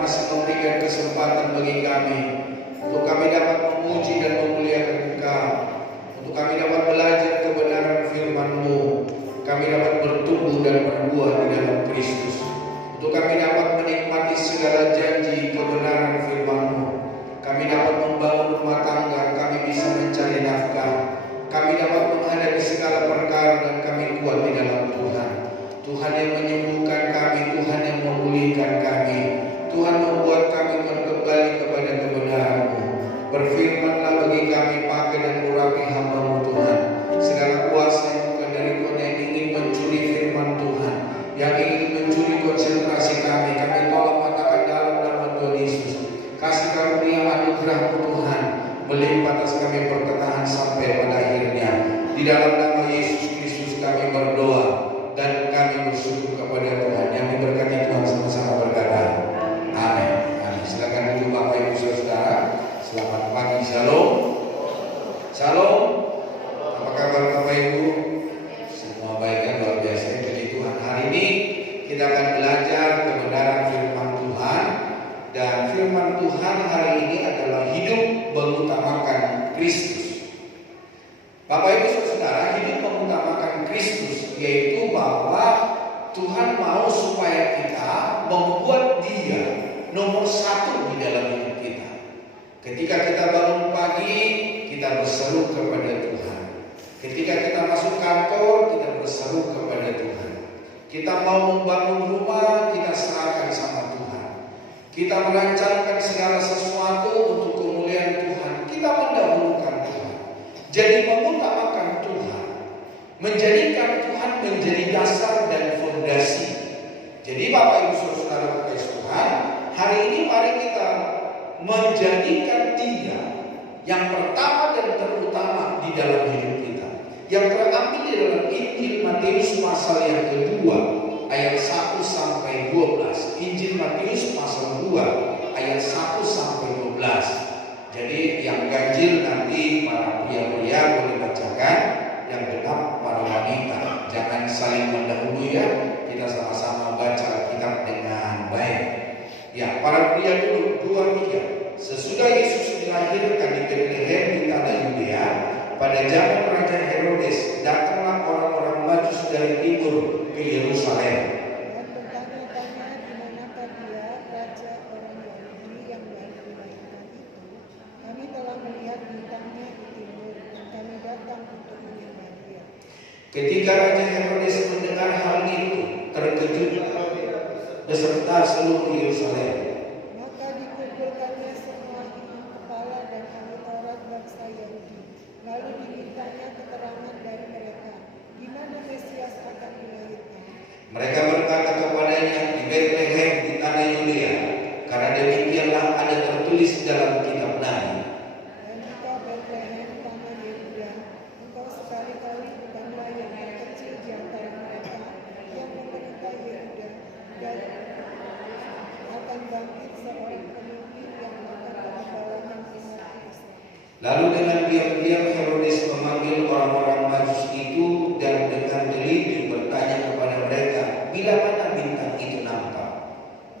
Tuhan masih memberikan kesempatan bagi kami untuk kami dapat memuji dan memuliakan Engkau, untuk kami dapat belajar kebenaran firman-Mu, kami dapat bertumbuh dan berbuah di dalam Kristus, untuk kami dapat menikmati segala janji kebenaran firman-Mu, kami dapat membangun rumah tangga, kami bisa mencari nafkah, kami dapat menghadapi segala perkara dan kami kuat di dalam Tuhan. Tuhan yang menyembuhkan kami, Tuhan yang memulihkan kami, Tuhan membuat kami kembali kepada kebenaran-Mu. Berfirmanlah bagi kami, pakai dan urapi hamba-Mu Tuhan. Segala kuasa yang bukan dari Tuhan yang ingin mencuri firman Tuhan, yang ingin mencuri konsentrasi kami tolak matakan dalam nama Tuhan Yesus. Kasih karunia anugerah-Mu Tuhan melimpah atas kami pertengahan sampai pada akhirnya. Di dalam nama Yesus Kristus kami berdoa dan kami bersyukur kepada Tuhan. Yang diberkati Tuhan sama-sama berkata amin. Amin. Silakan duduk Bapak Ibu Saudara. Selamat pagi, Shalom. Shalom. Apa kabar Bapak Ibu? Semua baik kan, luar biasa. Jadi Tuhan, hari ini kita akan belajar kebenaran firman Tuhan. Dan firman Tuhan hari ini adalah hidup mengutamakan Kristus. Bapak Ibu Saudara, hidup mengutamakan Kristus yaitu bahwa Tuhan mau supaya kita membuat Dia nomor satu di dalam hidup kita. Ketika kita bangun pagi, kita berseru kepada Tuhan. Ketika kita masuk kantor, kita berseru kepada Tuhan. Kita mau membangun rumah, kita serahkan sama Tuhan. Kita merancangkan segala sesuatu untuk kemuliaan Tuhan. Kita mendahulukan Tuhan. Jadi mengutamakan Tuhan, menjadikan Tuhan menjadi dasar dan fondasi. Jadi Bapak Ibu Saudara kasih Tuhan, hari ini mari kita menjadikan Dia yang pertama dan terutama di dalam hidup kita. Yang terambil di dalam Injil Matius pasal yang kedua ayat 1 sampai 12. Injil Matius pasal 2 ayat 1 sampai 12. Jadi yang ganjil nanti para pria-pria boleh bacakan, yang genap para wanita. Jangan saling mendahului ya, kita sama-sama baca kitab dengan baik. Ya, para pria dulu 2-3. Sesudah Yesus dilahirkan di Betlehem di tanah Yudea, pada zaman Raja Herodes, datanglah orang-orang Majus dari timur ke Yerusalem. Ketika Raja Herodes mendengar hal itu, terkejut beserta seluruh Yerusalem. Maka dikumpulkannya semua imam kepala dan ahli Taurat bangsa Yahudi. Lalu dimintanya keterangan dari mereka, di mana Mesias akan dilahirkan. Mereka berkata kepadanya, di Betlehem di tanah Yudea, karena demikianlah ada tertulis dalam kitab Nabi. Dan engkau Betlehem tanah Yehuda, engkau sekali-kali bukanlah yang terkecil di antara mereka yang memerintah Yehuda, dan akan bangkit seorang pemimpin yang akan mengembalakan umat Israel. Lalu dengan diam-diam Herodes memanggil orang-orang Majus itu dan dengan teliti bertanya kepada mereka, bila mana bintang itu nampak.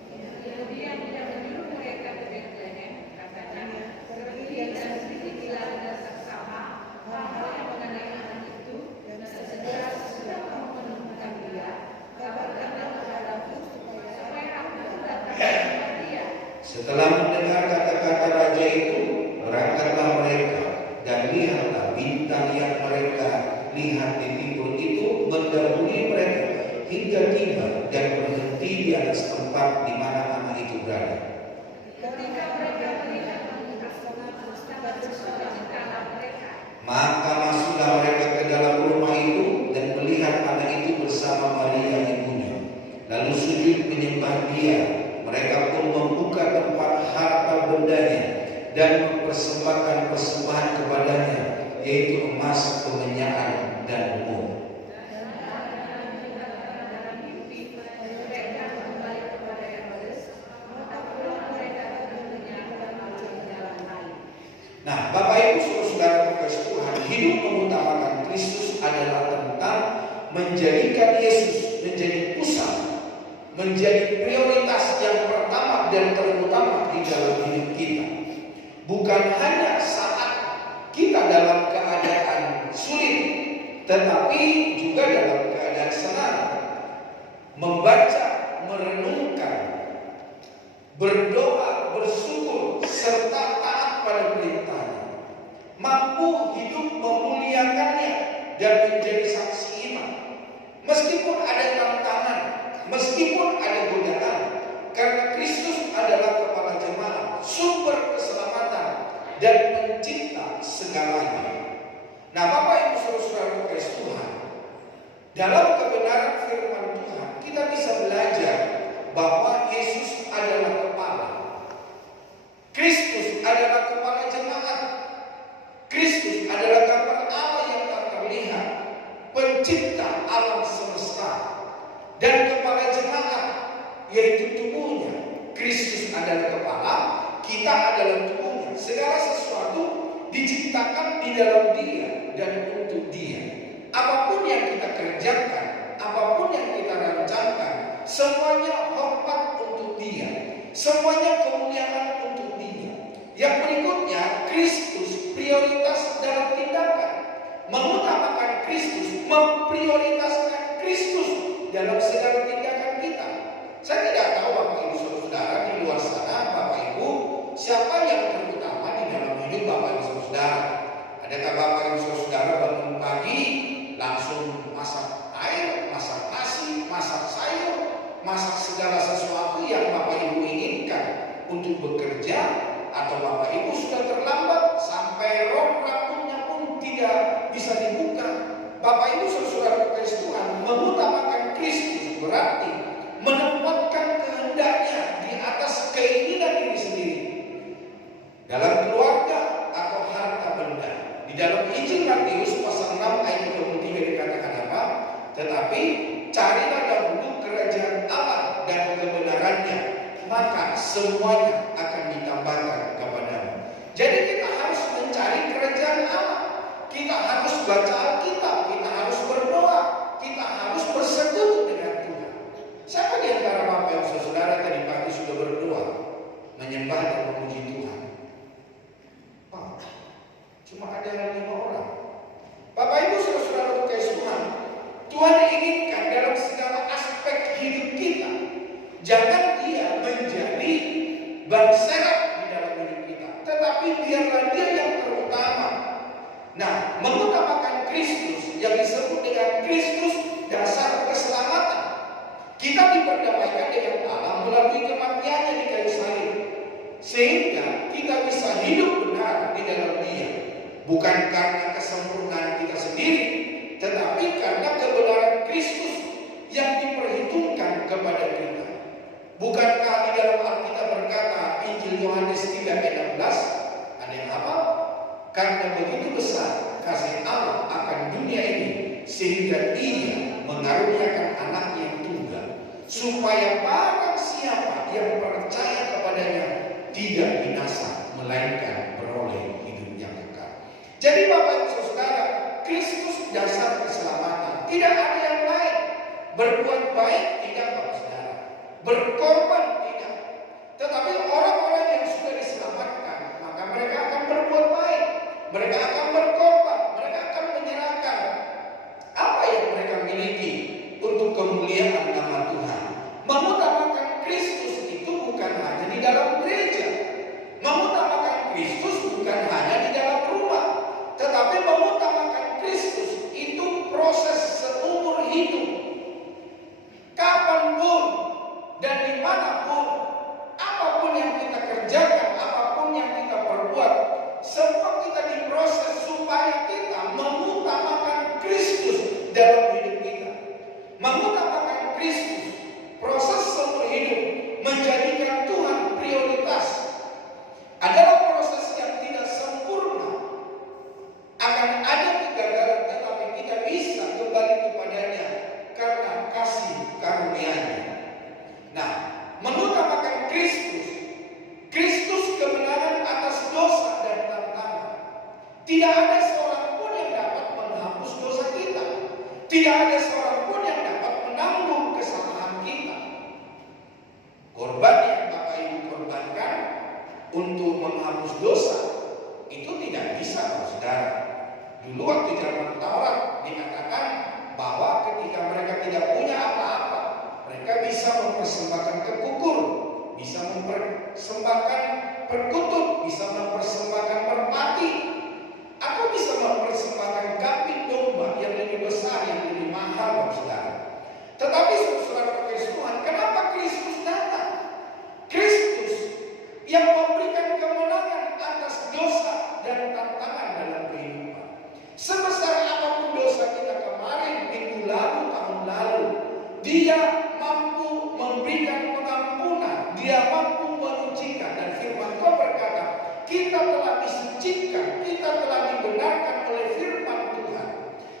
Kemudian dia menyuruh mereka ke Betlehem, katanya, pergi dan selidiki ada seksama hal-hal yang mengenai anak itu, dan sesudah kamu menemukan dia, kabarkanlah kepadaku supaya aku datang kepada dia. Setelah mendengar kata-kata raja itu, berangkatlah mereka, dan lihatlah bintang yang mereka lihat di timur itu mendahului mereka hingga tiba dan berhenti di atas tempat di mana anak itu berada. Ketika mereka melihat sangat bersukacitalah mereka. Maka masuklah mereka ke dalam rumah itu dan melihat anak itu bersama Maria ibunya. Lalu sujud menyembah Dia. Mereka pun membuka tempat harta bendanya dan mempersembahkan persembahan kepadanya, yaitu emas, kemenyan, dan mur. Nah, Bapak Ibu Saudara kasih Tuhan, hidup mengutamakan Kristus adalah tentang menjadikan Yesus menjadi pusat, menjadi prioritas yang pertama dan terutama di dalam hidup kita. Bukan hanya saat kita dalam keadaan sulit, tetapi juga dalam keadaan senang. Membaca, merenungkan, berdoa, bersyukur, serta taat pada perintahnya. Mampu hidup memuliakannya dan menjadi saksi iman. Meskipun ada tantangan, meskipun ada godaan, karena Kristus adalah kepala jemaat, sumber keselamatan dan pencipta segalanya. Nah, Bapak Ibu Saudara kasih Tuhan, dalam kebenaran firman Tuhan kita bisa belajar bahwa Yesus adalah kepala. Kristus adalah kepala jemaat. Kristus adalah gambar Allah yang tak terlihat, pencipta alam semesta, dan kepala jemaat yaitu tubuhnya. Kristus adalah kepala, kita adalah tubuhnya. Segala sesuatu diciptakan di dalam Dia dan untuk Dia. Apapun yang kita kerjakan, apapun yang kita rancangkan, semuanya hormat untuk Dia, semuanya kemuliaan untuk Dia. Yang berikutnya, Kristus prioritas dalam tindakan, mengutamakan Kristus, memprioritaskan Kristus dalam segala tindakan kita. Saya tidak tahu Bapak Ibu Saudara di luar sana, Bapak Ibu, siapa yang terutama di dalam hidup Bapak Ibu Saudara? Adakah Bapak Ibu Saudara bangun pagi langsung masak air, masak nasi, masak sayur, masak segala sesuatu yang Bapak Ibu inginkan untuk bekerja? Atau Bapak Ibu sudah terlambat sampai rambutnya pun tidak bisa dibuka? Bapak Ibu Saudara kasih Tuhan, mengutamakan Kristus berarti menempatkan kehendaknya di atas keinginan diri sendiri. Dalam keluarga atau harta benda. Di dalam Injil Matius pasal 6 ayat 23 dikatakan apa? Tetapi carilah dahulu kerajaan Allah dan kebenarannya, maka semuanya akan ditambahkan kepadamu. Jadi kita harus mencari kerajaan Allah. Kita harus baca Alkitab, kita harus berdoa, kita harus bersekutu dengan Tuhan. Siapa di antara Bapak Ibu Saudara tadi pagi sudah berdoa, menyembah dan memuji Tuhan? Oh, cuma ada 5 orang. Bapak Ibu Saudara kasih Tuhan, Tuhan inginkan dalam segala aspek hidup kita, jangan Dia menjadi ban serep di dalam hidup kita, tetapi biarlah Dia yang terutama. Nah, mengutamakan Kristus yang disebut dengan Kristus dasar keselamatan. Kita diperdamaikan dengan Allah melalui kematiannya di kayu salib, sehingga kita bisa hidup benar di dalam Dia, bukan karena kesempurnaan kita sendiri, tetapi karena kebenaran Kristus yang diperhitungkan kepada kita. Bukankah di dalam Alkitab berkata, Injil Yohanes 3 ayat 16, ada yang apa? Karena begitu besar kasih Allah akan dunia ini, sehingga Ia mengaruniakan anaknya yang tunggal, supaya barang siapa yang percaya kepadanya tidak binasa, melainkan beroleh hidup yang kekal. Jadi Bapak Ibu Saudara, Kristus dasar keselamatan. Tidak ada yang lain. Berbuat baik tidak, Bapak Saudara. Berkorban tidak. Tetapi orang-orang yang sudah diselamatkan, maka mereka akan berbuat baik. Mereka akan berkorban. Mereka akan menyerahkan apa yang mereka miliki untuk kemuliaan nama Tuhan. Mengutamakan Kristus itu bukan hanya di dalam gereja. Mengutamakan Kristus bukan hanya di dalam rumah. Tetapi mengutamakan Kristus itu proses seumur hidup. Kapanpun dan dimanapun, apapun yang kita untuk menghapus dosa itu tidak bisa, saudara. Dulu waktu zaman Taurat dikatakan bahwa ketika mereka tidak punya apa-apa, mereka bisa mempersembahkan kekukur, bisa mempersembahkan perkutut, bisa mempersembahkan merpati, atau bisa mempersembahkan kambing domba yang lebih besar, yang lebih mahal, saudara. Tetapi saudara kasih Tuhan, kenapa Kristus datang? Kristus yang memberikan kemenangan atas dosa dan tantangan dalam kehidupan. Sebesar apapun dosa kita kemarin, minggu lalu, tahun lalu, Dia mampu memberikan pengampunan, Dia mampu menyucikan. Dan firman Tuhan berkata, kita telah disucikan, kita telah dibenarkan oleh firman Tuhan,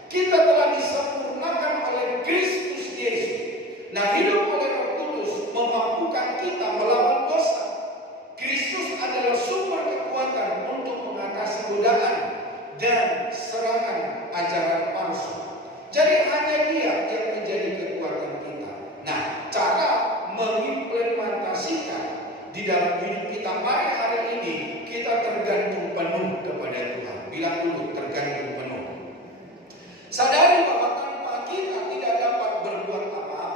kita telah disempurnakan oleh Kristus Yesus. Nah, hidup oleh Roh Kudus memampukan kita melawan dosa. Kristus adalah sumber kekuatan untuk mengatasi godaan dan serangan ajaran palsu. Jadi hanya Dia yang menjadi kekuatan kita. Nah, cara mengimplementasikan di dalam hidup kita hari ini, kita tergantung penuh kepada Tuhan. Bilang dulu, tergantung penuh. Sadari bahwa tanpa kita tidak dapat berbuat apa-apa.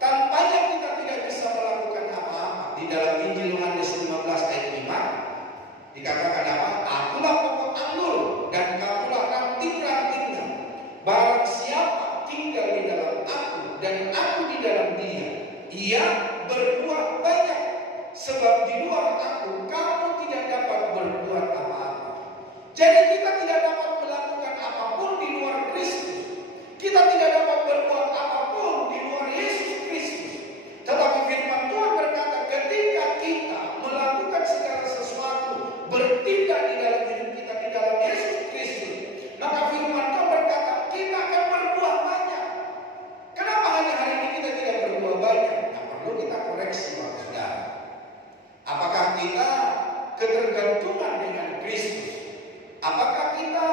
Tanpanya kita tidak bisa melakukan apa-apa. Di dalam Injil Yohanes 15 ayat 5 dikatakan apa? Akulah pokok anggur dan kamulah ranting-rantingnya. Barang siapa tinggal di dalam aku dan aku di dalam dia, ia berbuah banyak. Sebab di luar aku kamu tidak dapat berbuat apa-apa. Jadi kita tidak dapat melakukan apapun di luar Kristus. Kita tidak dapat berbuat apapun di luar Yesus Kristus. Tetapi firman Tuhan berkata, ketika kita melakukan segala sesuatu, bertindak di dalam hidup kita di dalam Yesus Kristus, maka firman Tuhan berkata, kita akan berbuah banyak. Kenapa hanya hari ini kita tidak berbuah banyak? Nah, perlu kita koreksi, Bapak Saudara. Apakah kita ketergantungan dengan Kristus? Apakah kita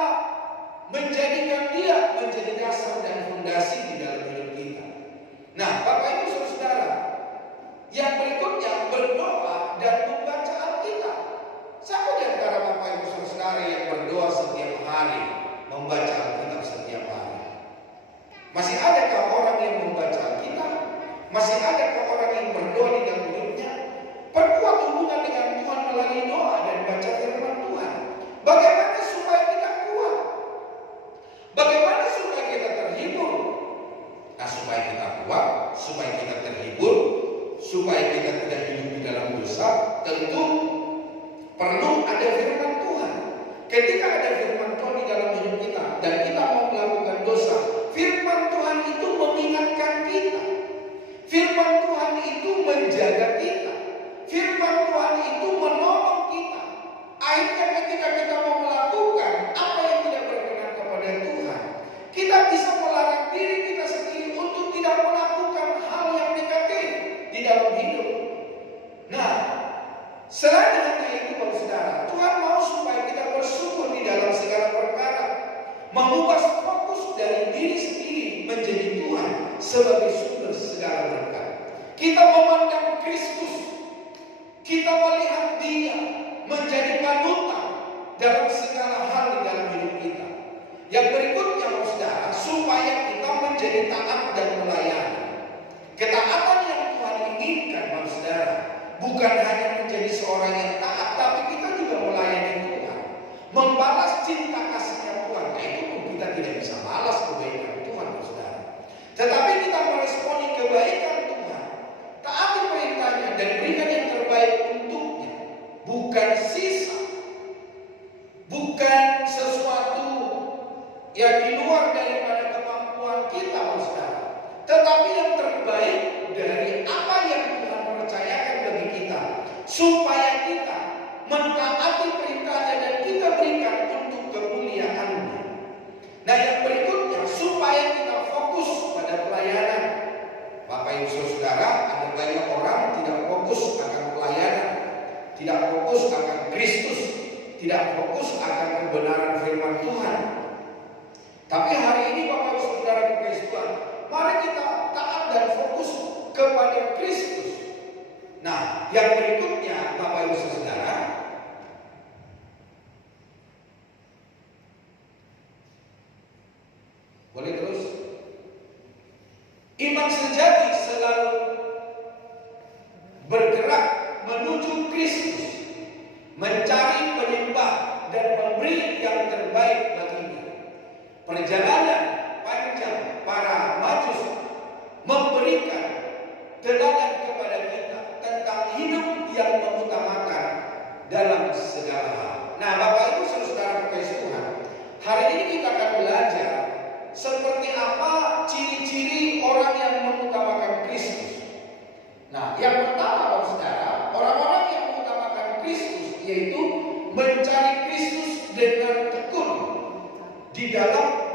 menjadikan Dia menjadi dasar dan fondasi di dalam hidup kita? Nah, Bapak Ibu Saudara, yang berikutnya berdoa dan membaca Alkitab. Siapa di antara Bapak Ibu Saudara yang berdoa setiap hari, membaca Alkitab setiap hari? Masih adakah orang yang membaca Alkitab? Masih adakah orang yang berdoa di dalam hidupnya? Perkuat hubungan dengan Tuhan melalui doa dan baca firman Tuhan. Bagaimana supaya kita kuat? Bagaimana supaya kita terhibur? Nah, supaya kita kuat, supaya kita terhibur, supaya kita tidak hidup di dalam dosa, tentu perlu ada firman Tuhan. Ketika ada firman Tuhan di dalam hidup kita dan kita mau melakukan dosa, firman Tuhan itu mengingatkan kita. Firman Tuhan itu menjaga kita. Firman Tuhan itu menolong kita. Akhirnya ketika kita mau melakukan apa yang tidak berkenan kepada Tuhan, kita bisa melarang diri kita sendiri untuk tidak melakukan hal yang negatif di dalam hidup. Nah, selain hanya itu, Bapak Saudara, Tuhan mau supaya kita bersyukur di dalam segala perkara, mengubah fokus dari diri sendiri menjadi Tuhan sebagai sumber segala berkat. Kita memandang Kristus, kita melihat Dia menjadi panutan dalam segala hal di dalam hidup kita. Yang berikutnya, Bapak Saudara, supaya kita menjadi taat dan melayani. Ketaatan yang Tuhan inginkan, Bapak Saudara, bukan hanya menjadi seorang yang taat, tapi kita juga melayani Tuhan, membalas cinta kasihnya Tuhan. Nah, itu pun kita tidak bisa balas kebaikan Tuhan, Bapak Saudara. Tetapi kita meresponi kebaikan Tuhan, taati perintahnya dan berikan yang terbaik untuknya, bukan sisa, bukan sesuatu yang di luar daripada kemampuan kita, Bapak Saudara, tetapi yang terbaik dari apa yang Tuhan percayakan bagi kita, supaya kita mentaati perintahnya dan kita berikan untuk kemuliaan-Nya. Nah, yang berikutnya, supaya kita fokus pada pelayanan. Bapak Ibu Saudara, ada banyak orang tidak fokus akan pelayanan, tidak fokus akan Kristus, tidak fokus akan kebenaran firman Tuhan. Tapi hari ini Bapak Ibu Saudara kekasih Tuhan, mari kita taat dan fokus kepada Kristus. Nah, yang berikutnya Bapak Ibu Saudara, boleh terus. Iman sejati selalu bergerak menuju Kristus, mencari penyembah dan memberi yang terbaik baginya. Perjalanan panjang para majus memberikan teladan kepada kita tentang hidup yang mengutamakan dalam segala hal. Nah, Bapak Ibu Saudara kekasih Tuhan, hari ini kita akan belajar seperti apa ciri-ciri orang yang mengutamakan Kristus. Nah, yang pertama Bapak Saudara, orang-orang yang mengutamakan Kristus yaitu mencari Kristus dengan tekun di dalam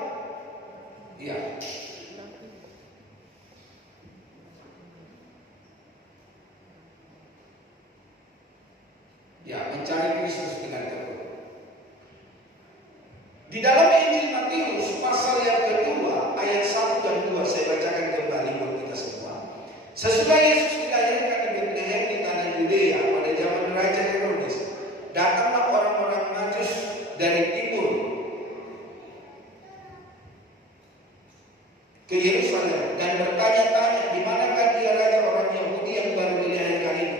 mencari Kristus dengan tekun. Di dalam Injil Matius pasal yang kedua ayat 1 dan 2 saya bacakan kembali buat kita semua. Sesudah Yesus dilahirkan di Betlehem di tanah Yudea pada zaman Raja Herodes, datanglah orang-orang Majus dari timur ke Yerusalem dan bertanya-tanya, di manakah dia raja orang Yahudi yang baru dilahirkan ini?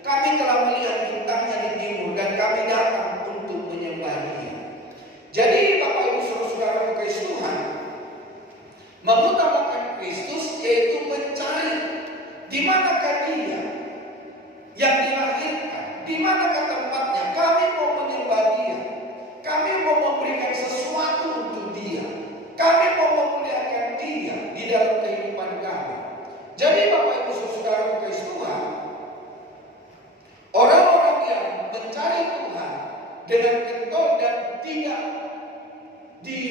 Kami telah melihat bintangnya di timur dan kami datang untuk menyembah dia. Jadi Bapak Ibu Saudara kekasih Tuhan, mengutamakan Kristus yaitu mencari di manakah dia yang dilahirkan, di manakah tempatnya. Kami mau menyembah dia, kami mau memberikan sesuatu untuk dia, kami mau memuliakan dia di dalam kehidupan kami. Jadi Bapak Ibu Saudara kekasih Tuhan, orang-orang yang mencari Tuhan dengan kental dan tidak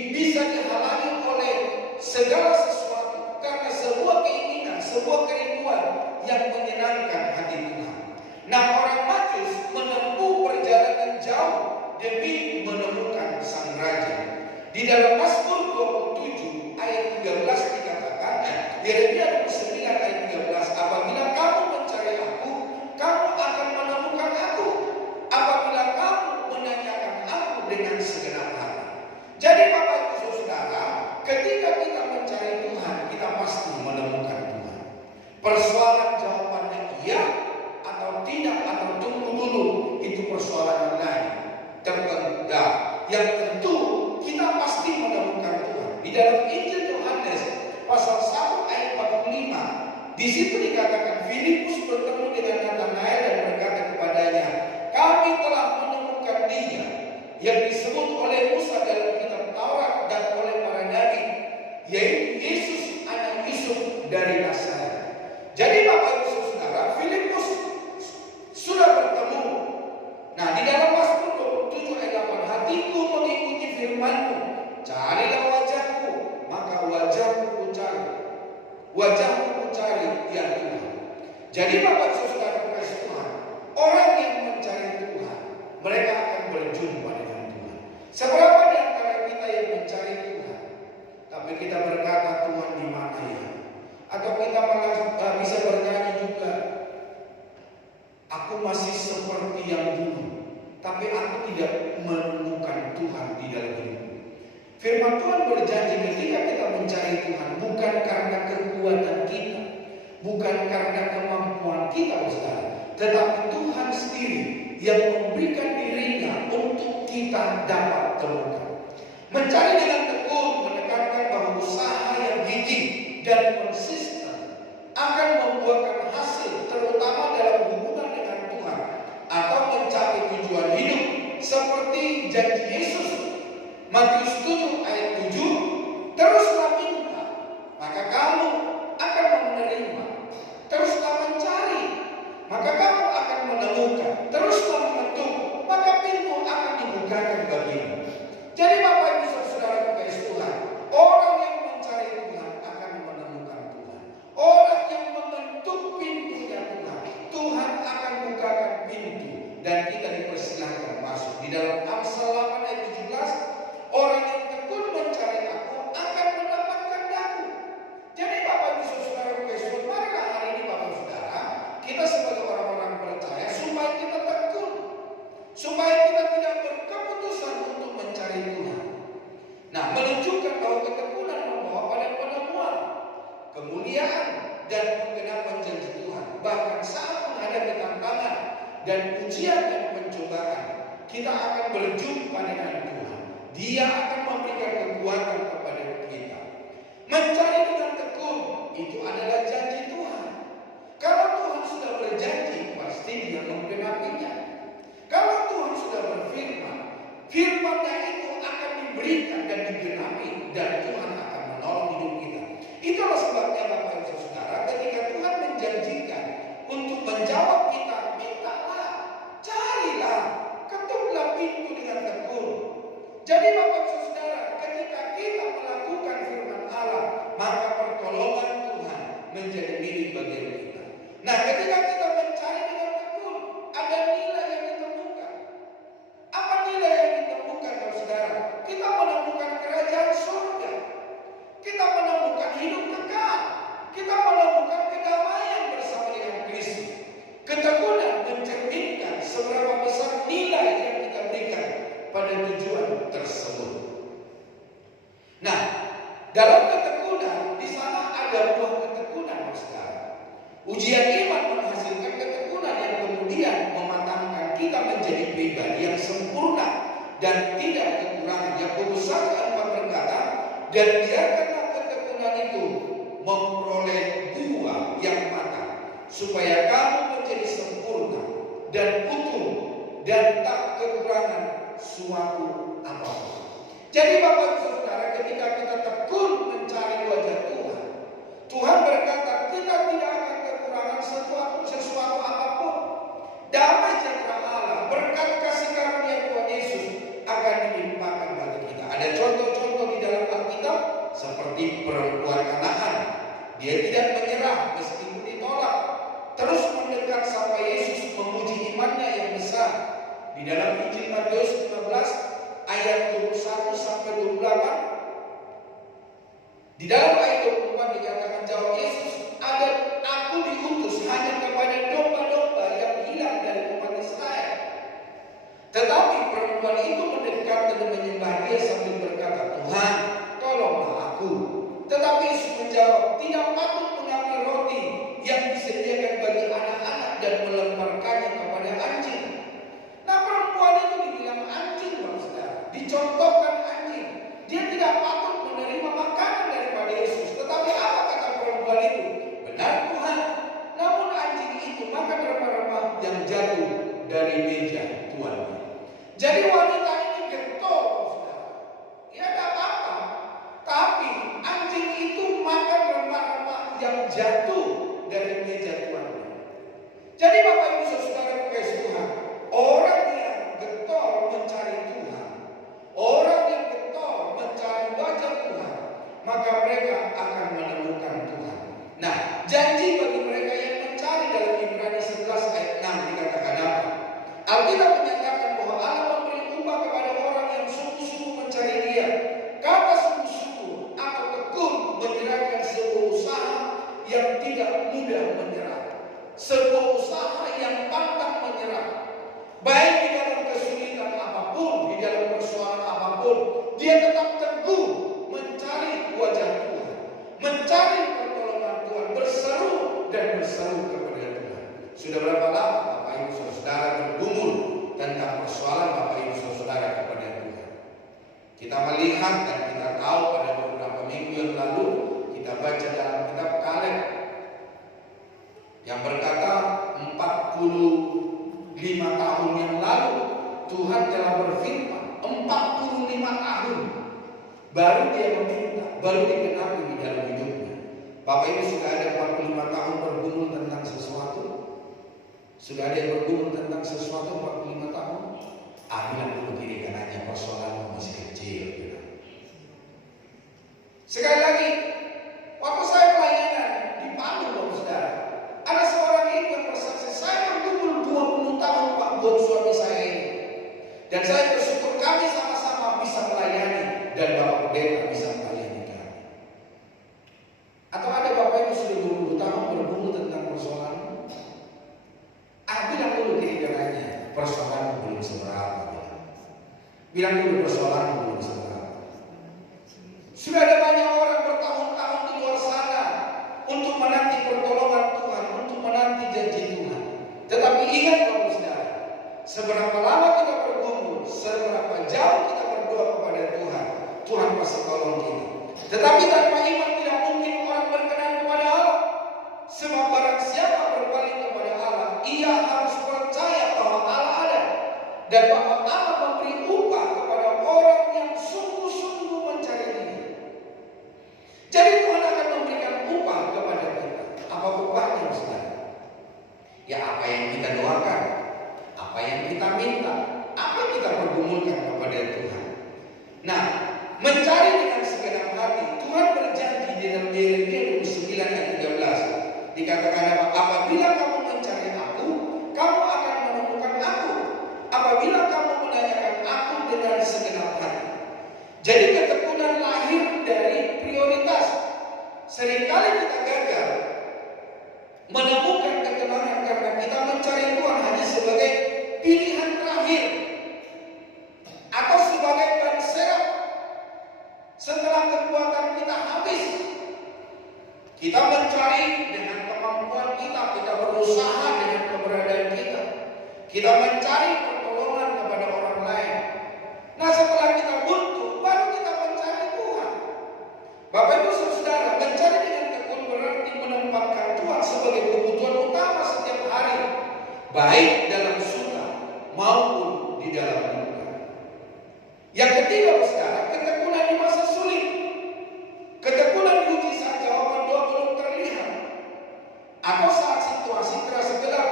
bisa dihalangi oleh segala sesuatu karena sebuah keinginan, sebuah kerinduan yang menyenangkan hati Tuhan. Nah, orang Majus menempuh perjalanan jauh demi menemukan sang raja. Di dalam Mazmur 27 ayat 13 dikatakan, Yeremia 29 ayat 13, apabila kamu mencari aku, kamu akan menemukan aku. Apabila kamu menanyakan aku dengan segenap hati. Jadi Bapak Ibu Saudara, ketika kita mencari Tuhan, kita pasti menemukan Tuhan. Persoalan jawabannya iya atau tidak atau tunggu dulu, itu persoalan lain. Yang tentu kita pasti menemukan Tuhan. Di dalam Injil Yohanes pasal 1 ayat 45, di situ dikatakan Filipus bertemu dengan Natanael dan berkata kepadanya, kami telah menemukan dia yang disebut oleh Musa dalam kitab Taurat dan oleh para nabi, yaitu Yesus anak Yusuf dari Nazaret. Jadi Bapak Ibu Saudara, Filipus sudah bertemu. Nah, di dalam Mazmur 27 ayat 8, hatiku mengikuti firman-Mu, carilah wajahku, maka wajahku ku cari, ya Tuhan. Jadi Bapak Ibu Saudara kekasih Tuhan, orang yang mencari Tuhan, mereka akan berjumpa dengan Tuhan. Seberapa di antara kita yang mencari Tuhan, tapi kita berkata, Tuhan di mana ya? Atau kita malah bisa bernyanyi juga, aku masih seperti yang dulu, tapi aku tidak menemukan Tuhan di dalam hidupku. Firman Tuhan berjanji ketika kita mencari Tuhan, bukan karena kekuatan kita, bukan karena kemampuan kita, saudara, tetapi Tuhan sendiri yang memberikan dirinya untuk kita dapat temukan. Mencari dengan tekun menekankan bahwa usaha yang gigih dan konsisten akan membuahkan hasil, terutama dalam hubungan dengan Tuhan atau mencapai tujuan hidup seperti janji Yesus Matius 7 ayat 7, teruslah minta maka kamu akan menerima, teruslah mencari maka kamu akan menemukan, teruslah mengetuk maka pintu akan dibukakan bagimu. Jadi Bapak Ibu Saudara kekasih Tuhan, orang yang mencari Tuhan akan menemukan Tuhan. Orang yang mengetuk pintunya Tuhan, Tuhan akan bukakan pintu dan kita dipersilahkan masuk. Di dalam Amsal 8 ayat 17, orang yang tekun mencari pekerjaan dan penggenapan janji Tuhan. Bahkan saat menghadapi tantangan dan ujian dan pencobaan, kita akan berjumpa dengan Tuhan. Dia akan memberikan kekuatan kepada kita. Mencari dengan tekun itu adalah janji Tuhan. Kalau Tuhan sudah berjanji, pasti Dia menggenapinya. Kalau Tuhan sudah berfirman, firman-Nya itu akan diberikan dan digenapi, dan Tuhan akan menolong hidup kita. Itulah sebabnya Bapak Ibu Saudara, ketika Tuhan menjanjikan untuk menjawab kita, mintalah, carilah, ketuklah pintu dengan tekun. Jadi Bapak Ibu Saudara, ketika kita melakukan firman Allah, maka pertolongan Tuhan menjadi milik bagi kita. Nah, ketika kita mencari dengan tekun, ada nilai yang ditemukan. Apa nilai yang ditemukan, Saudara? Kita menemukan kerajaan surga. Kita menemukan hidup kekal. Kita menemukan kedamaian bersama dengan Kristus. Ketekunan mencerminkan seberapa besar nilai yang kita berikan pada tujuan tersebut. Nah, dalam ketekunan di sana ada buah ketekunan, Saudara. Ujian iman menghasilkan ketekunan yang kemudian mematangkan kita menjadi pribadi yang sempurna dan tidak kekurangan. Yakobus 1:4 berkata, dan biarkanlah ketekunan itu memperoleh buah yang matang, supaya kamu menjadi sempurna dan utuh dan tak kekurangan suatu apapun. Jadi Bapak Ibu Saudara, ketika kita tekun mencari wajah Tuhan, Tuhan berkata kita tidak akan kekurangan sesuatu apapun. Damai sejahtera Allah, berkat kasih karunia Tuhan Yesus akan dilimpahkan bagi kita. Ada contoh-contoh di dalam Alkitab seperti perempuan Kanaan. Dia tidak menyerah meskipun ditolak, terus mendekat sampai Yesus memuji imannya yang besar. Di dalam Injil Matius 15 ayat 21 sampai 28. Di dalam ayat 24 dikatakan, jawab Yesus, ada aku diutus hanya kepada domba-domba yang hilang dari umat Israel. Tetapi perempuan itu mendekat dan menyembah Dia sambil berkata, Tuhan, tolonglah aku. Tetapi Yesus menjawab, tidak patut mengambil roti yang disediakan bagi anak-anak dan melemparkannya kepada anjing. Nah, perempuan itu dibilang anjing, Saudara. Dicontohkan anjing. Dia tidak patut menerima makanan daripada Yesus. Tetapi apa kata perempuan itu? Benar Tuhan. Namun anjing itu makan remah-remah yang jatuh dari meja Tuhan. Jadi wanita ini getol, Saudara. Ya tidak apa-apa. Tapi anjing itu makan remah-remah yang jatuh dari meja Tuhan. Jadi Bapak Ibu Saudara kasih Tuhan, orang yang getol mencari Tuhan, orang yang getol mencari wajah Tuhan, maka mereka akan menemukan Tuhan. Nah, janji bagi mereka yang mencari dalam Ibrani 11 ayat 6 dikatakan apa? Alkitab menyatakan bahwa Allah memberi upah kepada orang yang sungguh-sungguh mencari Dia. Kata sungguh-sungguh atau tekun menyerahkan sebuah usaha yang tidak mudah menyerah, sebuah usaha yang pantang menyerah. Baik di dalam kesulitan apapun, di dalam persoalan apapun, dia tetap teguh mencari wajah Tuhan, mencari pertolongan Tuhan, berseru dan berseru kepada Tuhan. Sudah berapa lama Bapak Ibu Saudara bergumul tentang persoalan Bapak Ibu Saudara kepada Tuhan? Kita melihat dan kita tahu pada beberapa minggu yang lalu kita baca dalam kitab Kaleb yang berkata 45 tahun yang lalu Tuhan telah berfirman, 45 tahun baru Dia meminta, baru digenapi di dalam hidupnya. Bapak Ibu sudah ada 45 tahun bergumul tentang sesuatu? Sudah ada yang bergumul tentang sesuatu 45 tahun? Bilang dulu diri kanannya, persoalanmu masih kecil. Sekali lagi, waktu saya pelayanan di Palu, Saudara, ada seorang ibu yang bersaksi, saya bergumul 20 tahun Pak buat suami saya ini. Dan saya bersyukur kami sama-sama bisa melayani dan Bapak Pendeta bisa melayani kami. Atau ada Bapak Ibu sudah 20 tahun bergumul tentang persoalan? Bilang dulu diri kanannya, persoalanmu belum seberapa. Bilang dulu persoalanmu belum seberapa. Sudah ada banyak orang bertahun-tahun di luar sana untuk ingat Bapak Saudara, seberapa lama kita bergumul, seberapa jauh kita berdoa kepada Tuhan, Tuhan pasti tolong kita. Tetapi tanpa iman tidak mungkin orang berkenan kepada Allah. Sebab barang siapa berpaling kepada Allah, ia harus percaya bahwa Allah ada dan bahwa Allah memberi upah kepada orang yang sungguh-sungguh mencari Dia. Jadi Tuhan akan memberikan upah kepada kita. Apa upahnya, saudara? Ya apa yang kita doakan, apa yang kita minta, apa yang kita pergumulkan kepada Tuhan. Nah, mencari dengan segenap hati, Tuhan berjanji di dalam Yeremia 29 ayat 13. Dikatakan apa? Apabila kamu mencari aku, kamu akan menemukan aku. Apabila kamu menanyakan aku dengan segenap hati. Jadi ketekunan lahir dari prioritas. Seringkali kita gagal menemukan ketenangan karena kita mencari Tuhan hanya sebagai pilihan terakhir atau sebagai ban serep setelah kekuatan kita habis. Kita mencari dengan kemampuan kita, kita berusaha dengan keberadaan kita, kita mencari pertolongan kepada orang lain. Nah, setelah kita buntu, baru kita mencari Tuhan. Bapak Ibu Saudara, mencari dengan tekun berarti menempatkan Tuhan sebagai kebutuhan utama setiap hari, baik dalam suka maupun di dalam duka. Yang ketiga, saudara, ketekunan di masa sulit. Ketekunan diuji saat jawaban doa belum terlihat, atau saat situasi terasa gelap,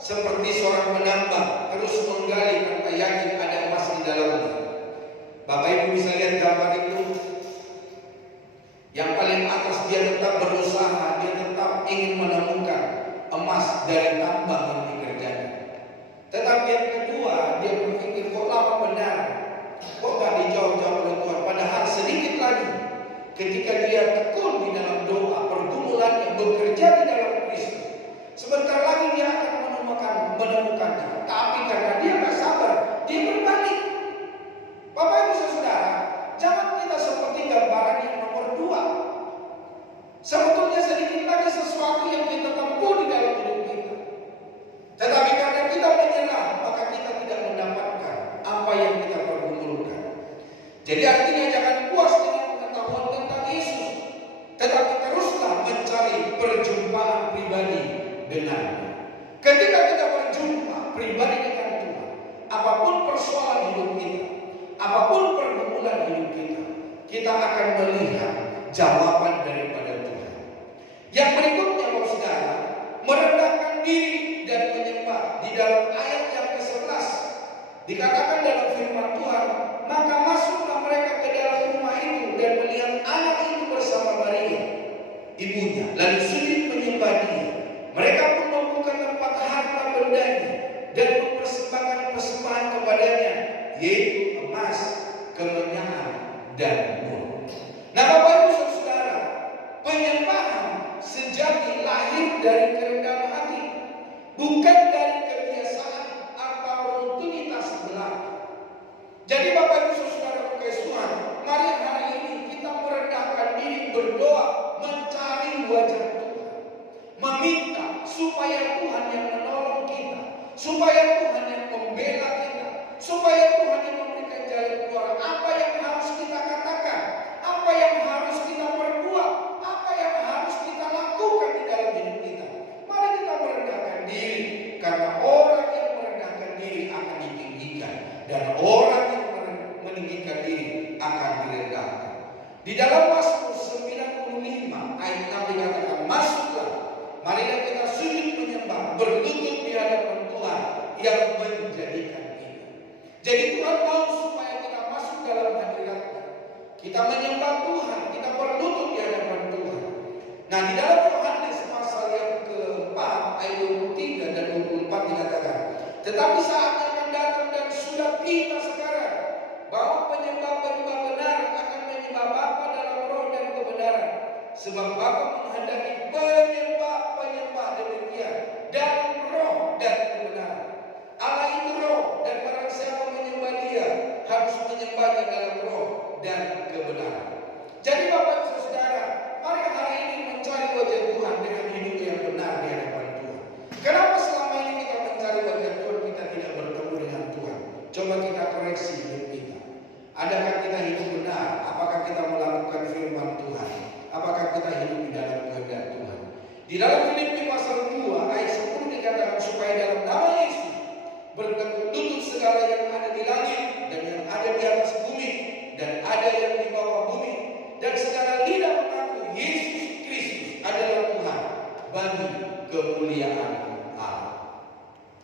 seperti seorang penambang terus menggali karena yakin ada emas di dalamnya. Bapak Ibu bisa lihat gambar itu. Yang paling atas dia tetap berusaha, dia tetap ingin menemukan emas dari tambang yang dikerjakan. Tetapi yang kedua, dia berpikir, kok lama benar, kok gak dijawab-jawab oleh Tuhan. Padahal sedikit lagi, ketika dia tekun di dalam doa, pergumulannya, bekerja di dalam Kristus, sebentar lagi dia akan menemukannya. Tapi karena dia gak sabar, dia berbalik. Bapak Ibu Saudara, jangan kita seperti gambaran yang nomor 2. Sebetulnya sedikit lagi sesuatu yang kita tempuh di dalam hidup kita. Tetapi karena kita menyerah, maka kita tidak mendapatkan apa yang kita pergumulkan. Jadi artinya jangan puas dengan pengetahuan tentang Yesus, tetapi teruslah mencari perjumpaan pribadi dengannya. Ketika kita berjumpa pribadi dengan Tuhan, apapun persoalan hidup kita, apapun pergumulan hidup kita akan melihat jawaban daripada Tuhan. Yang berikutnya, Bapak Saudara, merendahkan diri dan menyembah. Di dalam ayat yang ke-11 dikatakan dalam firman Tuhan, maka masuklah mereka ke dalam rumah itu dan melihat anak itu bersama Maria, ibunya, lalu sujud menyembah Dia. Mereka pun membuka tempat harta bendanya dan mempersembahkan persembahan kepadanya, yaitu emas, kemenyan, dan mur. Nah, Bapak Ibu Saudara, penyembahan sejati lahir dari kerendahan hati, bukan dari kebiasaan atau rutinitas belaka. Jadi Bapak Ibu Saudara Tuhan, mari hari ini kita merendahkan diri, berdoa, mencari wajah Tuhan, meminta supaya Tuhan yang menolong kita, supaya Tuhan yang membela kita, supaya Tuhan yang memberikan jalan keluar. Apa yang harus kita katakan, apa yang harus kita perbuat, apa yang harus kita lakukan di dalam hidup kita. Mari kita merendahkan diri, karena orang yang merendahkan diri akan ditinggikan, dan orang yang meninggikan diri akan direndahkan. Di dalam Mazmur 95 ayat 6 dikatakan, masuklah, marilah kita sujud menyembah, berlutut di hadapan Tuhan yang menjadikan kita. Jadi Tuhan mau supaya kita masuk dalam hadirat-Nya. Kita menyembah Tuhan, kita berlutut di hadapan Tuhan. Nah, di dalam Yohanes pasal yang keempat ayat 23 dan 24 dikatakan, tetapi saatnya akan datang dan sudah tiba sekarang, bahwa penyembah-penyembah benar akan menyembah Bapa dalam roh dan kebenaran. Sebab Bapa menghendaki penyembah-penyembah demikian dalam roh dan kebenaran. Allah itu roh, dan barang siapa menyembah Dia harus menyembahnya dalam roh dan kebenaran. Jadi Bapak Ibu Saudara, mari hari ini mencari wajah Tuhan dengan hidup yang benar di hadapan Tuhan. Kenapa selama ini kita mencari Di dalam Filipi pasal 2 ayat 10 dikatakan supaya dalam nama Yesus bertekuk lutut segala yang ada di langit dan yang ada di atas bumi dan ada yang di bawah bumi, dan segala lidah mengaku Yesus Kristus adalah Tuhan bagi kemuliaan Allah.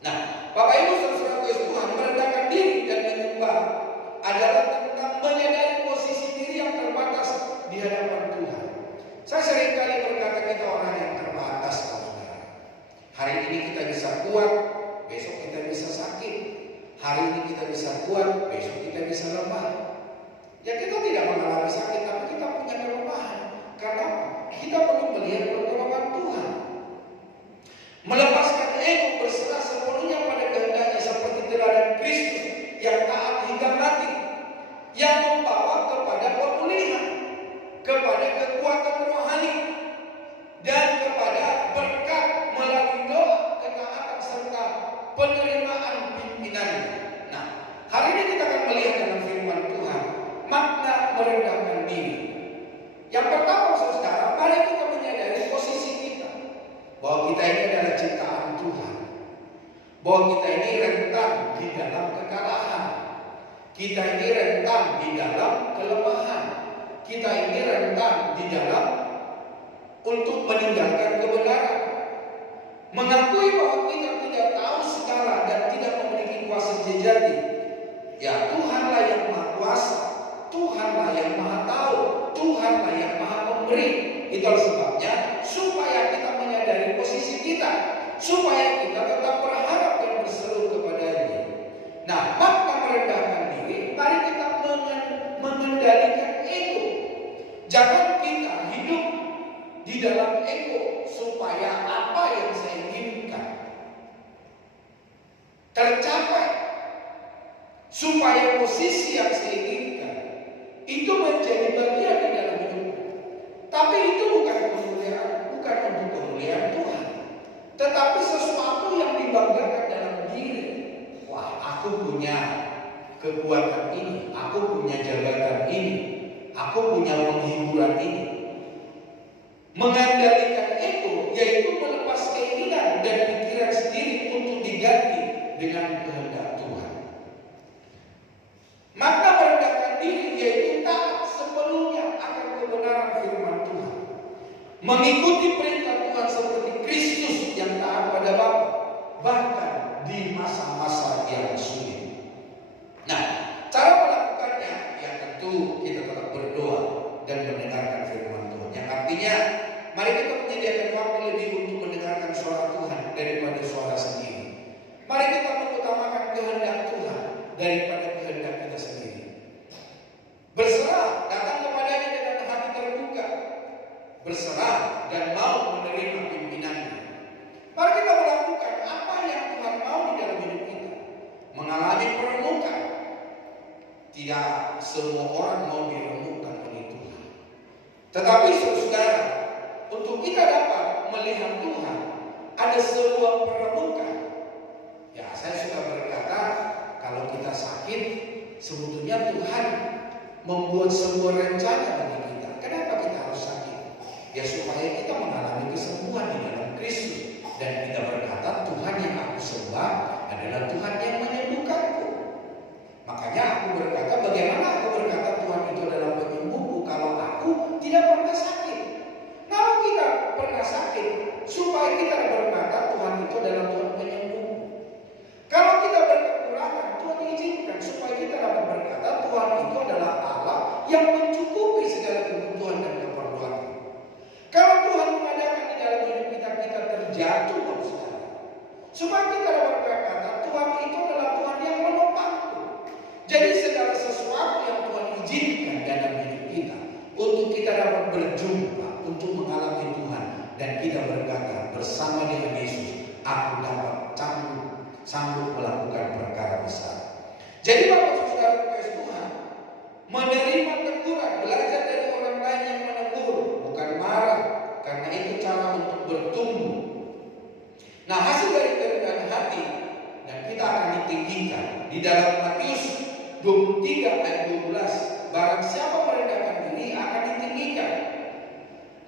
Nah, Bapak Ibu saudara Tuhan, merendahkan diri dan menyembah adalah tentang menyadari posisi diri yang terbatas di hadapan Tuhan. Saya seringkali berkata kita orang yang terbatas, saudara. Hari ini kita bisa kuat, besok kita bisa sakit. Hari ini kita bisa kuat, besok kita bisa lemah. Ya kita tidak mengalami sakit, tapi kita punya kelemahan. Karena kita perlu melihat pertolongan Tuhan. Melepaskan ego, berserah sepenuhnya pada kehendaknya seperti teladan Kristus yang taat hingga mati, yang membawa kepada pemulihan, kepada kekuatan rohani, dan kepada berkat melalui doa, ketaatan serta penerimaan pimpinan. Nah, hari ini kita akan melihat dalam firman Tuhan makna merendahkan diri. Yang pertama, saudara, mari kita menyadari posisi kita, bahwa kita ini adalah ciptaan Tuhan, bahwa kita ini rentan di dalam kekalahan, kita ini rentan di dalam kelemahan, kita ini rentan di dalam untuk meninggalkan kebenaran. Mengakui bahwa kita tidak tahu segala dan tidak memiliki kuasa sejati. Ya, Tuhanlah yang maha kuasa, Tuhanlah yang maha tahu, Tuhanlah yang maha memberi. Itulah sebabnya supaya kita menyadari posisi kita, supaya kita tetap berharap dan berseru kepada-Nya. Nah, makna merendahkan diri, mari kita mengendalikan ego. Jangan kita hidup di dalam ego supaya apa yang saya inginkan tercapai, supaya posisi yang saya inginkan itu menjadi bagian di dalam hidup. Tapi itu bukan kemuliaan, bukan untuk kemuliaan Tuhan, tetapi sesuatu yang dibanggakan dalam diri. Wah, aku punya kekuatan ini, aku punya jabatan ini, aku punya penghiburan ini. Mengandalkan ego yaitu melepas keinginan dan pikiran sendiri untuk diganti dengan kehendak Tuhan. Maka merendahkan diri yaitu taat sepenuhnya akan kebenaran firman Tuhan, mengikuti perintah Tuhan seperti Kristus yang taat pada Bapa, bahkan di masa-masa yang sulit. Nah, cara melakukannya ya tentu kita tetap berdoa dan mendengarkan firman Tuhan. Yang artinya mari kita menyediakan waktu lebih untuk mendengarkan suara Tuhan daripada suara sendiri. Mari kita mengutamakan kehendak Tuhan daripada kehendak kita sendiri. Berserah, datang kepadanya dengan hati terbuka, berserah dan mau menerima pimpinannya. Mari kita melakukan apa yang Tuhan mau di dalam hidup kita. Mengalami perenungan. Tidak semua orang mau diremukkan oleh Tuhan. Tetapi saudara, untuk kita dapat melihat Tuhan, ada sebuah perenungan. Ya, saya suka berkata, kalau kita sakit, sebetulnya Tuhan membuat sebuah rencana bagi kita. Kenapa kita harus sakit? Ya supaya kita mengalami kesembuhan di dalam Kristus. Dan kita berkata, Tuhan yang aku sembah adalah Tuhan yang menyembuhkanku. Makanya aku berkata, bagaimana aku berkata Tuhan itu adalah penyembuhku kalau aku tidak pernah sakit? Kalau kita pernah sakit, supaya kita berkata Tuhan itu adalah Tuhan penyembuh. Kalau kita berkekurangan, Tuhan izinkan supaya kita dapat berkata Tuhan itu adalah Allah yang mencukupi segala kebutuhan dan keperluan. Kalau Tuhan mengadakan di dalam hidup kita, kita terjatuh saudara, supaya kita dapat berkata Tuhan itu adalah Tuhan yang menopangku. Jadi segala sesuatu yang Tuhan izinkan dalam hidup kita, untuk kita dapat berjumpa, untuk mengalami Tuhan, dan kita berkata bersama dengan Yesus, aku dapat sanggup melakukan perkara besar. Jadi Bapak Saudara kasih Tuhan, menerima teguran, belajar dari orang lain yang menegur, bukan marah, karena itu cara untuk bertumbuh. Nah, hasil dari kerendahan hati dan kita akan ditinggikan. Di dalam Matius 23 ayat 12, barang siapa merendahkan diri akan ditinggikan,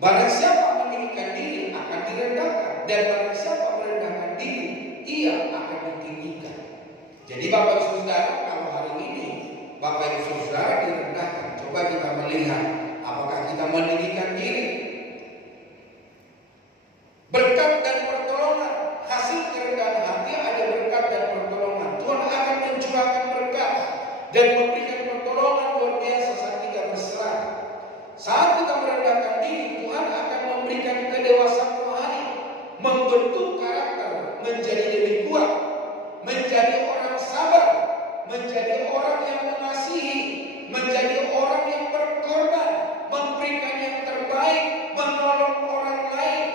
Barang siapa meninggikan diri akan direndahkan, dan barang siapa merendahkan diri, ia akan ditinggikan. Jadi Bapak Ibu Saudara, kalau hari ini Bapak Ibu Saudara direndahkan, coba kita melihat apakah kita meninggikan diri. Berkat dan pertolongan, hasil kerendahan hati ada berkat dan pertolongan. Tuhan akan mencurahkan berkat dan memberikan pertolongan luar biasa saat kita berserah. Saat kita merendahkan diri, Tuhan akan memberikan kedewasaan rohani, membentuk karakter menjadi lebih kuat, menjadi orang sabar, menjadi orang yang mengasihi, menjadi orang yang berkorban, memberikan yang terbaik, menolong orang lain,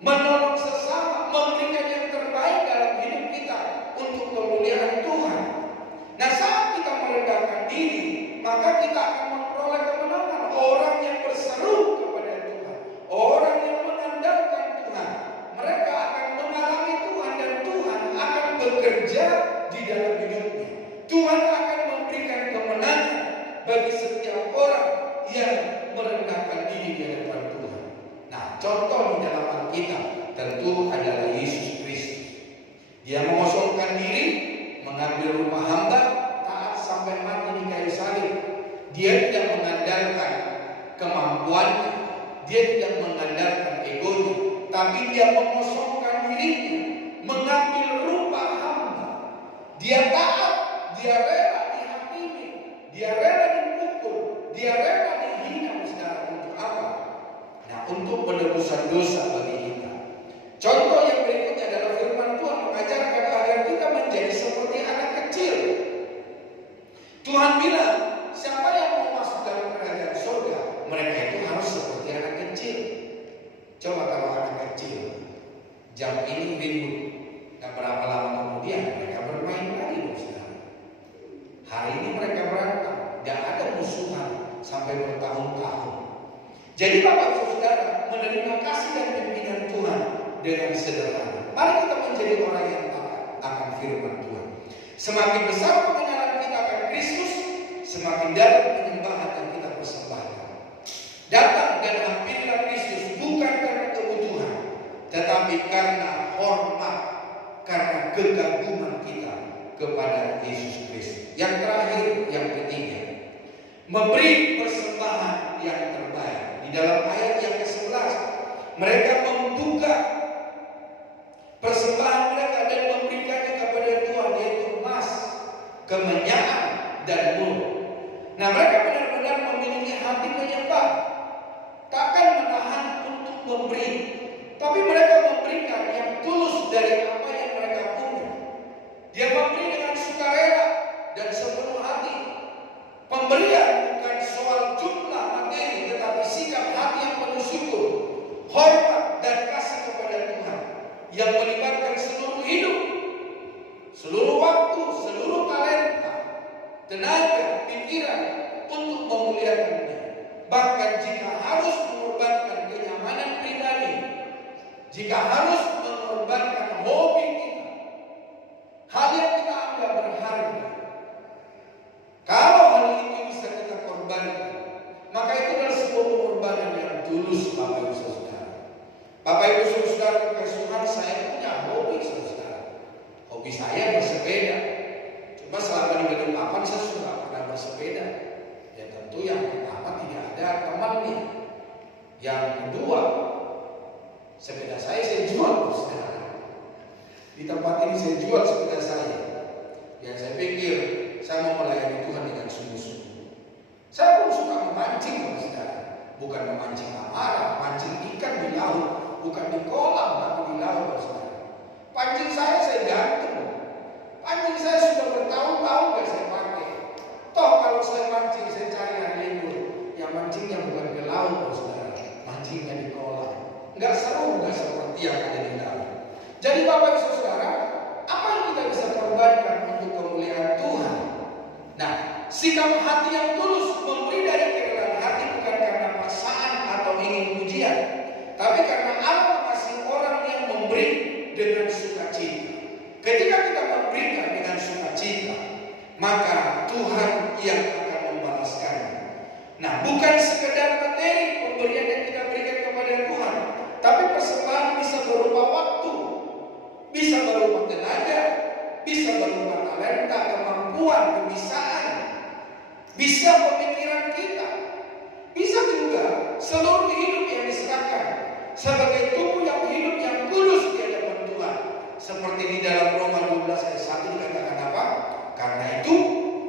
menolong sesama, memberikan yang terbaik dalam hidup kita untuk kemuliaan Tuhan. Nah, saat kita merendahkan diri, maka kita akan memperoleh kemenangan. Orang yang berseru kepada Tuhan, orang yang mengandalkan Tuhan, mereka akan mengalami Tuhan, dan Tuhan akan bekerja di dalam hidupnya. Tuhan akan memberikan kemenangan bagi setiap orang yang merendahkan diri di hadapan Tuhan. Nah, contoh di dalam Alkitab tentu adalah Yesus Kristus. Dia mengosongkan diri, mengambil rupa hamba, taat sampai mati di kayu salib. Dia tidak mengandalkan kemampuannya, dia tidak mengandalkan egonya, tapi dia mengosongkan dirinya, mengambil rupa hamba. Dia taat, dia rela dihakimi, dia rela dipukul, dia rela dihina. Saudara, untuk apa? Nah, untuk penebusan dosa bagi kita. Contoh yang berikutnya adalah firman Tuhan mengajarkan agar kita menjadi seperti anak kecil. Tuhan bilang, siapa yang mau masuk dalam kerajaan surga, mereka itu harus seperti anak kecil. Coba kalau anak kecil jam ini ribut, gak berapa lama kemudian mereka bermain lagi, saudara. Hari ini mereka berantem, gak ada musuhan sampai bertahun-tahun. Jadi Bapak Ibu Saudara, menerima kasih dan pimpinan Tuhan dengan sederhana. Mari kita menjadi orang yang taat akan firman Tuhan. Semakin besar pengenalan kita akan Kristus, semakin dalam penyembahan yang kita persembahkan. Datang dan hampirilah Kristus bukan karena kebutuhan, tetapi karena hormat, karena kegaguman kita kepada Yesus Kristus. Yang terakhir, yang ketiga, memberi persembahan yang terbaik. Di dalam ayat yang ke-11, mereka membuka persembahan mereka dan memberikannya kepada Tuhan, yaitu emas, kemenyan, dan mur. Nah, mereka benar-benar memiliki hati menyembah, takkan menahan untuk memberi, tapi mereka memberikan yang tulus dari apa yang mereka punya. Dia memberi dengan sukarela dan sepenuh hati. Pemberian bukan soal jumlah materi, tetapi sikap hati yang penuh syukur, hormat dan kasih kepada Tuhan, yang melibatkan seluruh hidup, seluruh waktu, seluruh talenta, tenaga, pikiran untuk memuliakannya. Bahkan jika harus mengorbankan kenyamanan pribadi, jika harus mengorbankan hobi kita, hal yang kita anggap berharga, kalau hal itu bisa kita korbankan, maka itu adalah sebuah pengorbanan yang tulus, Bapak Ibu Saudara. Bapak Ibu Saudara kekasihan, saya punya hobi, saudara. Hobi saya bersepeda. Cuma selama di Balikpapan saya sudah pernah bersepeda. Ya tentu yang pertama tidak ada temannya. Yang kedua, sepeda saya jual, saudara. Di tempat ini saya jual sepeda saya. Yang saya pikir saya mau melayani Tuhan dengan sungguh-sungguh. Saya pun suka memancing, saudara. Bukan memancing amarah, mancing ikan di laut, bukan di kolam tapi di laut, saudara. Pancing saya gantung. Pancing saya sudah bertahun-tahun gak saya pakai. Toh kalau saya mancing, saya cari hari libur. Yang mancingnya bukan di laut, saudara, mancingnya di kolam. Nggak seru, nggak seperti yang ada di laut. Jadi Bapak Ibu Saudara, apa yang kita bisa korbankan untuk kemuliaan Tuhan? Nah, sikap hati yang tulus, memberi dari kerelaan hati, bukan karena paksaan atau ingin pujian, tapi karena Allah mengasihi orang yang memberi dengan sukacita. Ketika kita memberikan dengan sukacita, maka Tuhan yang akan membalaskannya. Nah, bukan sekedar materi pemberian yang kita berikan kepada Tuhan, tapi persembahan bisa berupa waktu, bisa berupa tenaga, bisa berupa talenta, kemampuan, kebisaan, bisa pemikiran kita, bisa juga seluruh hidup yang diserahkan sebagai tubuh yang hidup yang kudus di hadapan Tuhan. Seperti di dalam Roma 12 ayat 1 dikatakan apa? Karena itu,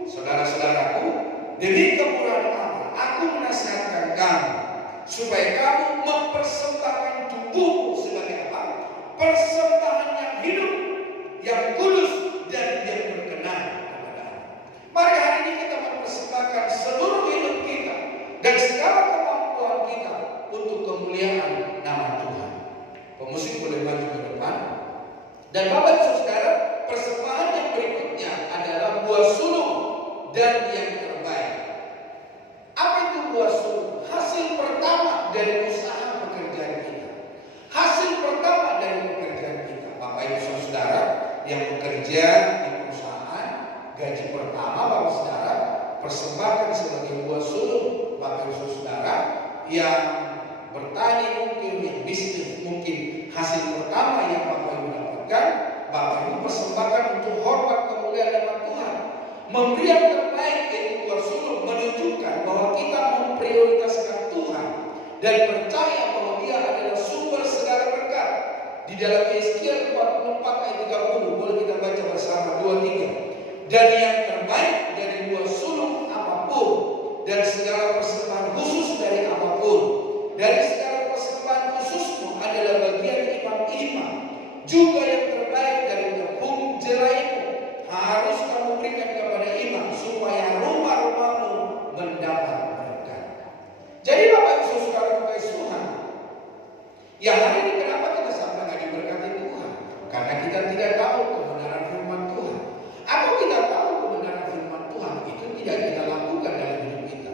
saudara-saudaraku, demi kemurahan Allah, aku menasihatkan kamu supaya kamu mempersembahkan tubuhmu sebagai apa? Persembahan yang hidup, yang kudus, dan yang berkenan kepada Allah. Mari hari ini kita mempersembahkan seluruh hidup kita dan segala kemampuan kita untuk kemuliaan nama Tuhan. Pemusik boleh maju ke depan. Dan Bapak Ibu Saudara, persembahan yang berikutnya adalah buah sulung dan yang terbaik. Apa itu buah sulung? Hasil pertama dari usaha pekerjaan kita. Hasil pertama dari pekerjaan kita. Bapak Ibu Saudara yang bekerja di perusahaan, gaji pertama Bapak Saudara persembahkan sebagai buah sulung. Bapak Ibu Saudara yang bertani mungkin, yang bisnis mungkin, hasil pertama yang Bapak Ibu dapatkan, Bapak Ibu persembahkan untuk hormat kemuliaan nama Tuhan. Memberi yang terbaik yaitu buah sulung, menunjukkan bahwa kita memprioritaskan Tuhan dan percaya bahwa Dia adalah sumber segala berkat. Di dalam Yeskiel 44 ayat 30 boleh kita baca bersama 2-3. Dan yang terbaik dari buah sulung apapun, dan segala persembahan khusus dari apapun, dari segala persembahan khususmu adalah bagian imam-imam, juga yang terbaik dari tepung jelaimu harus kamu berikan kepada imam supaya rumah-rumahmu mendapat berkat. Jadi Bapak Ibu Saudara kekasih Tuhan, ya hari ini kenapa kita sampai nggak diberkati Tuhan? Karena kita tidak tahu kebenaran firman Tuhan. Apa kita tahu kebenaran firman Tuhan itu tidak kita lakukan dalam hidup kita.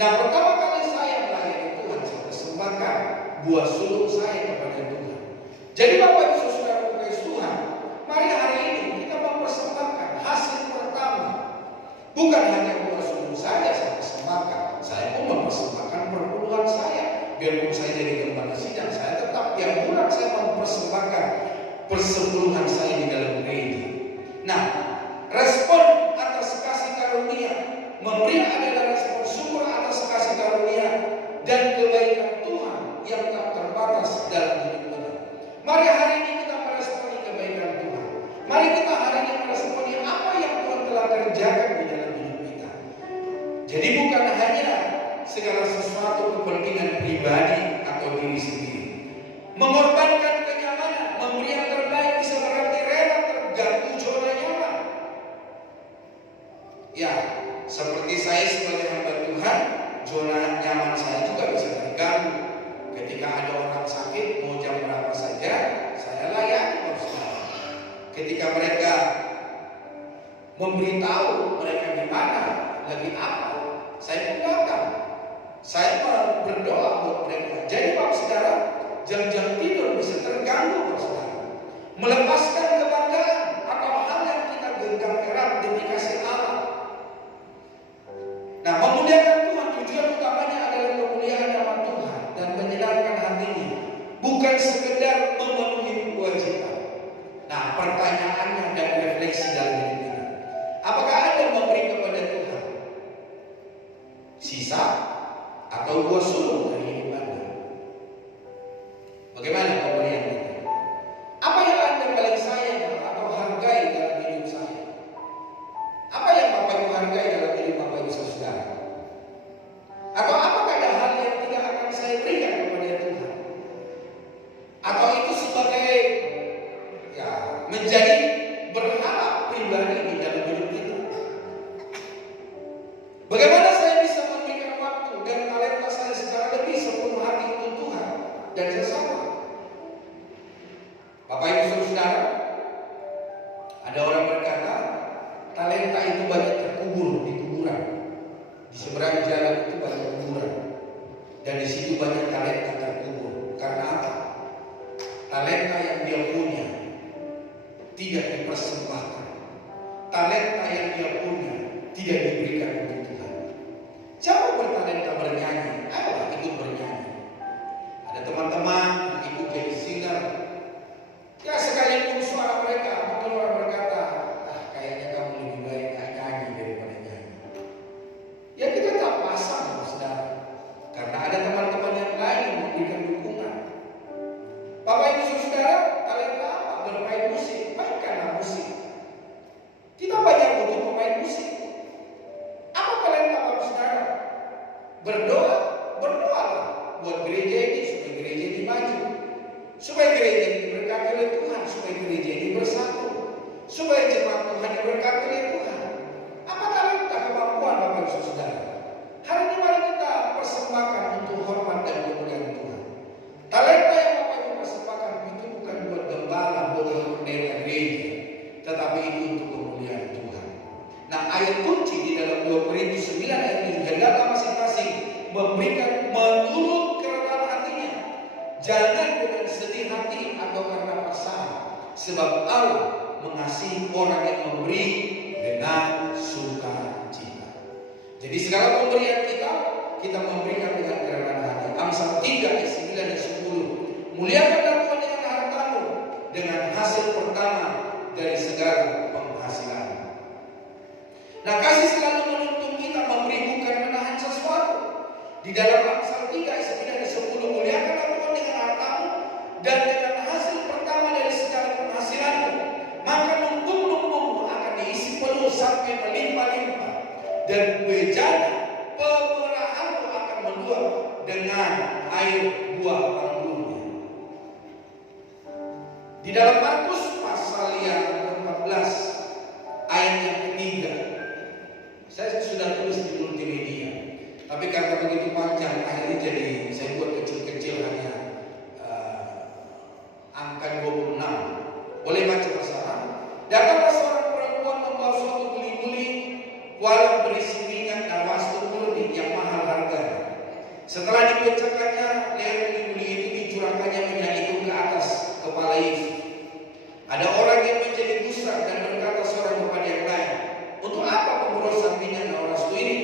Nah, pertama kali saya melayani Tuhan, saya persembahkan buah sulung saya kepada Tuhan. Jadi Bapak Ibu Saudara kekasih Tuhan, mari hari ini kita mempersembahkan hasil pertama. Bukan hanya buah sulung saya persembahkan, saya pun mempersembahkan perpuluhan saya. Biarpun saya jadi gembala sidang, saya tetap tiap bulan saya mempersembahkan persepuluhan saya di dalam gereja. Nah, respon atas kasih karunia, memberi adalah respon syukur atas kasih karunia dan kebaikan Tuhan yang tak terbatas dalam hidup kita. Mari hari ini kita meresponi kebaikan Tuhan. Mari kita hari ini meresponi apa yang Tuhan telah kerjakan di dalam hidup kita. Jadi bukan hanya segala sesuatu kepentingan pribadi atau diri sendiri. Mengorbankan kenyamanan, memberi yang terbaik bisa berarti rela terganggu zona nyaman. Ya, seperti saya sebagai hamba Tuhan, zona nyaman saya juga bisa terganggu. Ketika ada orang sakit, mau jam berapa saja, saya layani. Ketika mereka memberitahu mereka di mana, lagi apa, saya pun datang. Saya berdoa buat mereka. Jadi Bapak Saudara, jam-jam tidur bisa terganggu Bapak Saudara. Melepaskan kebanggaan atau hal yang kita genggam erat demi kasih Allah. Nah, memuliakan Tuhan tujuan utamanya adalah kemuliaan nama Tuhan dan menyenangkan hatinya, bukan sekedar memenuhi kewajiban. Nah, pertanyaannya dan refleksi dalam hidup kita, apakah Anda memberi kepada Tuhan sisa atau buah sulung dari hidup Anda? Bagaimana pemberian kita? Apa yang Anda paling sayang atau hargai dalam hidup saya? Apa yang Bapak Ibu hargai dalam hidup Bapak Ibu Saudara? Atau apakah ada hal yang tidak akan saya berikan kepada Tuhan? Atau itu sebagai menjadi berharap pribadi di dalam hidup kita? Bagaimana saya bisa memberikan waktu dan talenta saya secara lebih sepenuh hati untuk Tuhan dan sesama? Bapak Ibu Saudara, ada orang berkata talenta itu banyak terkubur di kuburan. Di seberang jalan itu banyak kuburan, dan di situ banyak talenta terkubur. Karena apa? Talenta yang dia punya tidak dipersembahkan. Talenta yang dia punya tidak diberikan untuk Tuhan. Siapa bertalenta bernyanyi, ayolah ikut bernyanyi. Ada teman-teman ikut jadi singer. Ya sekalipun suara mereka mungkin orang berkata, kayaknya kamu lebih baik nyanyi daripada nyanyi. Ya kita tak pasang, saudara, karena ada teman-teman yang lain memberikan dukungan. Bapak Ibu Saudara, talenta apa? Bermain musik, mainkanlah musik. Kita banyak butuh pemain musik. Apa talenta Bapak Saudara? Berdoa, berdoalah buat gereja ini supaya gereja ini maju, supaya gereja ini diberkati oleh Tuhan, supaya gereja ini bersatu, supaya jemaat Tuhan diberkati oleh Tuhan. Apa talenta kemampuan Bapak Ibu Saudara? Hari ini mari kita persembahkan untuk hormat dan kemuliaan Tuhan. Talenta yang Bapak Ibu persembahkan itu bukan buat gembala, buat pendeta gereja, tetapi itu untuk kemuliaan Tuhan. Nah, ayat kunci di dalam 2 Korintus 9 ayat 7, jagalah masing-masing memberikan menurut kerendahan hatinya, jangan dengan sedih hati atau karena paksaan, sebab Allah mengasihi orang yang memberi dengan sukacita. Jadi segala pemberian kita memberikan dengan kerendahan hati. Amsal 3 ayat 9 dan 10, muliakanlah Tuhan dengan hartamu, dengan hasil pertama dari segala penghasilan. Nah, kasih selalu menuntun kita memberi bukan menahan sesuatu. Di dalam Amsal 3 ayat 9 dan 10, muliakanlah Tuhan dengan hartamu dan dengan hasil pertama dari segala penghasilanmu, maka lumbung-lumbungmu akan diisi penuh sampai melimpah-limpah, dan bejana pemerahanmu akan meluap dengan air buah anggurnya. Di dalam Markus pasal yang ke-14 ayat yang ketiga, saya sudah tulis di multimedia, tapi karena begitu panjang akhirnya jadi saya buat kecil-kecil, hanya angka 26. Boleh baca bersama. Datanglah seorang perempuan membawa suatu guli-guli walau berisi minyak dan wasta murni yang mahal harganya. Setelah dipecahkannya, leher guli-guli itu dicurahkannya minyak itu ke atas kepala Yesus. Ada orang yang menjadi gusar dan berkata seorang kepada yang lain, untuk apa pemborosan minyak dan wasta ini?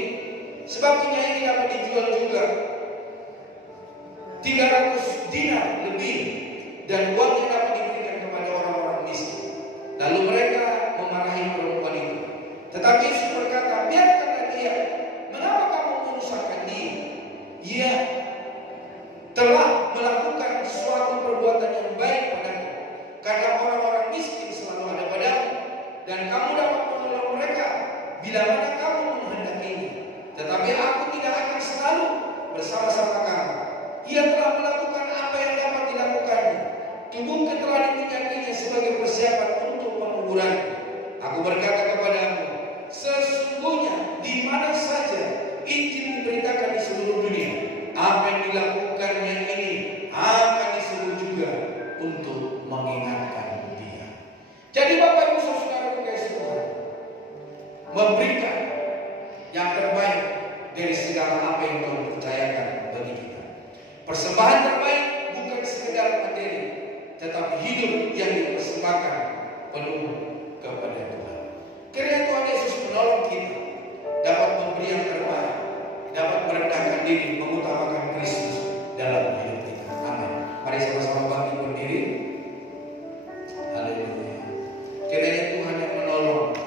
Sebab minyak ini dapat dijual juga 300 dinar lebih, dan uangnya dapat diberikan kepada orang-orang miskin. Lalu mereka memarahi perempuan itu. Tetapi Yesus berkata, biarkanlah dia. Mengapa kamu menyusahkan dia? Ia telah melakukan suatu perbuatan yang baik padamu, karena orang-orang miskin selalu ada padamu, dan kamu dapat menolong mereka bila mana kamu menghendakinya. Tetapi aku tidak akan selalu bersama-sama kamu. Ia telah melakukan apa yang dapat dilakukannya. Tubuhku telah diminyakinya sebagai persiapan untuk penguburan. Aku berkata kepadamu, sesungguhnya di mana saja Injil diberitakan di seluruh dunia, apa yang dilakukannya ini akan disebut juga untuk mengingatkan dia. Jadi Bapak Ibu Saudara kasih Tuhan, memberikan yang terbaik dari segala apa yang Tuhan percayakan bagi kita. Persembahan terbaik bukan sekedar materi, tetapi hidup yang dipersembahkan penuh kepada Tuhan. Kiranya Tuhan Yesus menolong kita dapat memberi yang terbaik, dapat merendahkan diri, mengutamakan Kristus dalam hidup kita. Amin. Mari sama-sama bangkit.